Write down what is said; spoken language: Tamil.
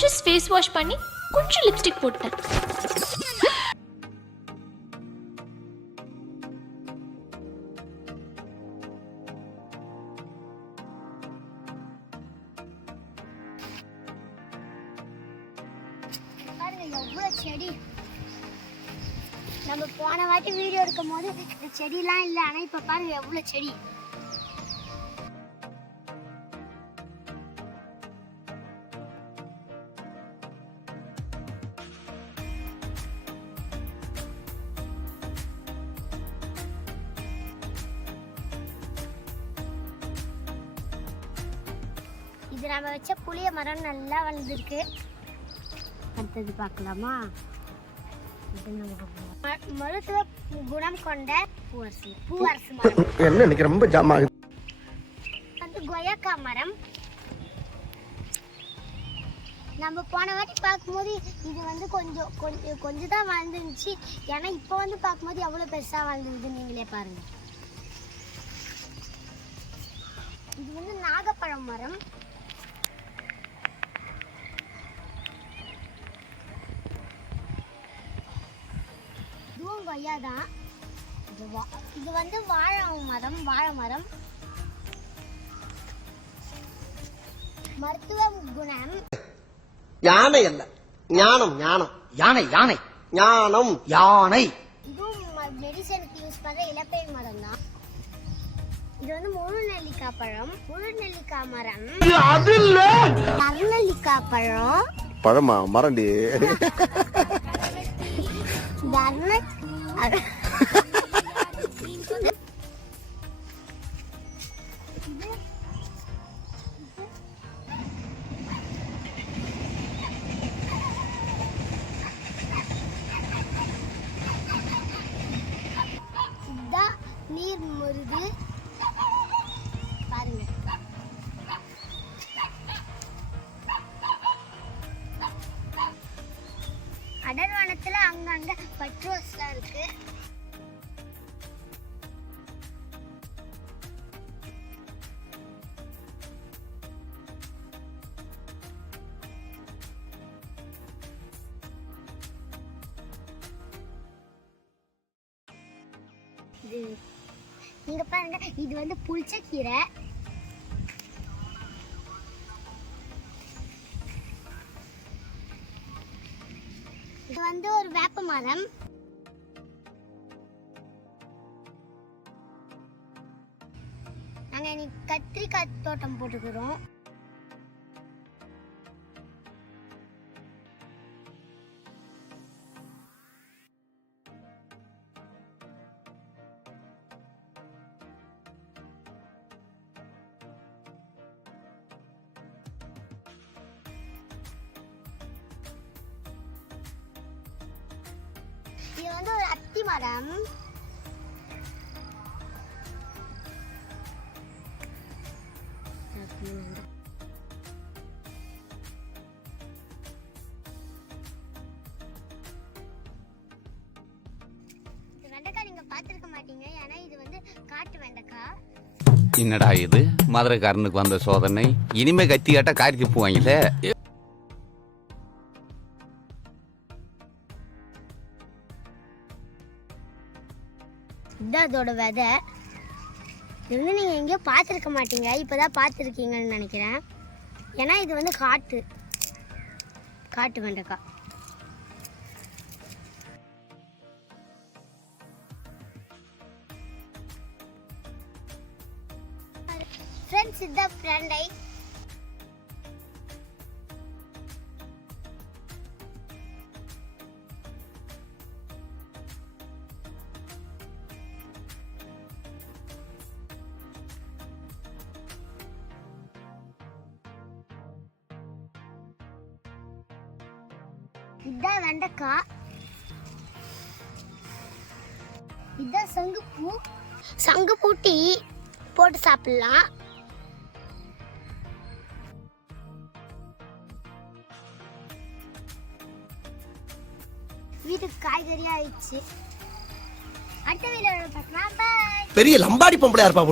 ஜஸ்ட் ஃபேஸ் வாஷ் பண்ணி கொஞ்சம் லிப்ஸ்டிக் போட்டேன். பாருங்க எவ்வளவு செடி. நம்ம போன வாட்டி வீடியோ எடுக்கும் போது இந்த செடிலாம் இல்லை, ஆனா இப்ப பாருங்க எவ்வளவு செடி. இது நம்ம வச்ச புளிய மரம் நல்லா வளர்ந்துருக்கு. அடுத்தது பார்க்கலாமா? மருத்துவ குணம் கொண்ட பூவரசு மரம். என்ன இன்னைக்கு ரொம்ப ஜாம் ஆகுது. அது கொய்யாக்கா மரம். நம்ம போன வாட்டி பார்க்கும்போது இது வந்து கொஞ்சம் தான் வளர்ந்துருந்துச்சு. ஏன்னா இப்போ வந்து பார்க்கும்போது எவ்வளோ பெருசாக வளர்ந்துருக்குது நீங்களே பாருங்க. இது வந்து நாகப்பழம் மரம். இதுவும் கொய்யா தான். இது வந்து வாழை மரம். மருத்துவ குணம். யானை அல்ல, ஞானம். யானை. இதுவும் மெடிசனுக்கு யூஸ் பண்ற இலப்பை மரம் தான். இது வந்து முழு நெல்லிக்காய் மரம். நெல்லிக்காய் பழம். பழமா மரண்டி. நீர் முருகு பாருங்க. அடர்வனத்துல அங்கங்க பட்ரோஸ்லாம் இருக்கு. இங்க பாருங்க, இது வந்து புளிச்ச கீரை. இது வந்து ஒரு வேப்ப மரம். நாங்க இன்னைக்கு கத்திரிக்காய் தோட்டம் போட்டுக்கிறோம். இது வந்து ஒரு அத்தி மரம். வெண்டைக்காய் நீங்க பார்த்திருக்க மாட்டீங்க, ஏன்னா இது வந்து காட்டு வெண்டைக்காய். என்னடா இது மதுரைக்காரனுக்கு வந்த சோதனை. இனிமே கத்தி காட்ட காரி துப்புவாங்களே. இதுதான் அதோட விதை. இது வந்து நீங்கள் எங்கேயோ பார்த்துருக்க மாட்டீங்க, இப்போ தான் பார்த்துருக்கீங்கன்னு நினைக்கிறேன். ஏன்னா இது வந்து காட்டு வெண்டைக்காய். ஃப்ரெண்ட்ஸ், இதுதான் ஃப்ரெண்டை. இதான் வெண்டைக்காய். இதான் சங்குப்பூ டீ போட்டு சாப்பிடலாம். வீட்டுக்கு காய்கறி ஆயிடுச்சு. அடுத்த வீடியோல பார்க்கலாம். பாய். பெரிய லம்பாடி பொம்பளையா இருப்பா.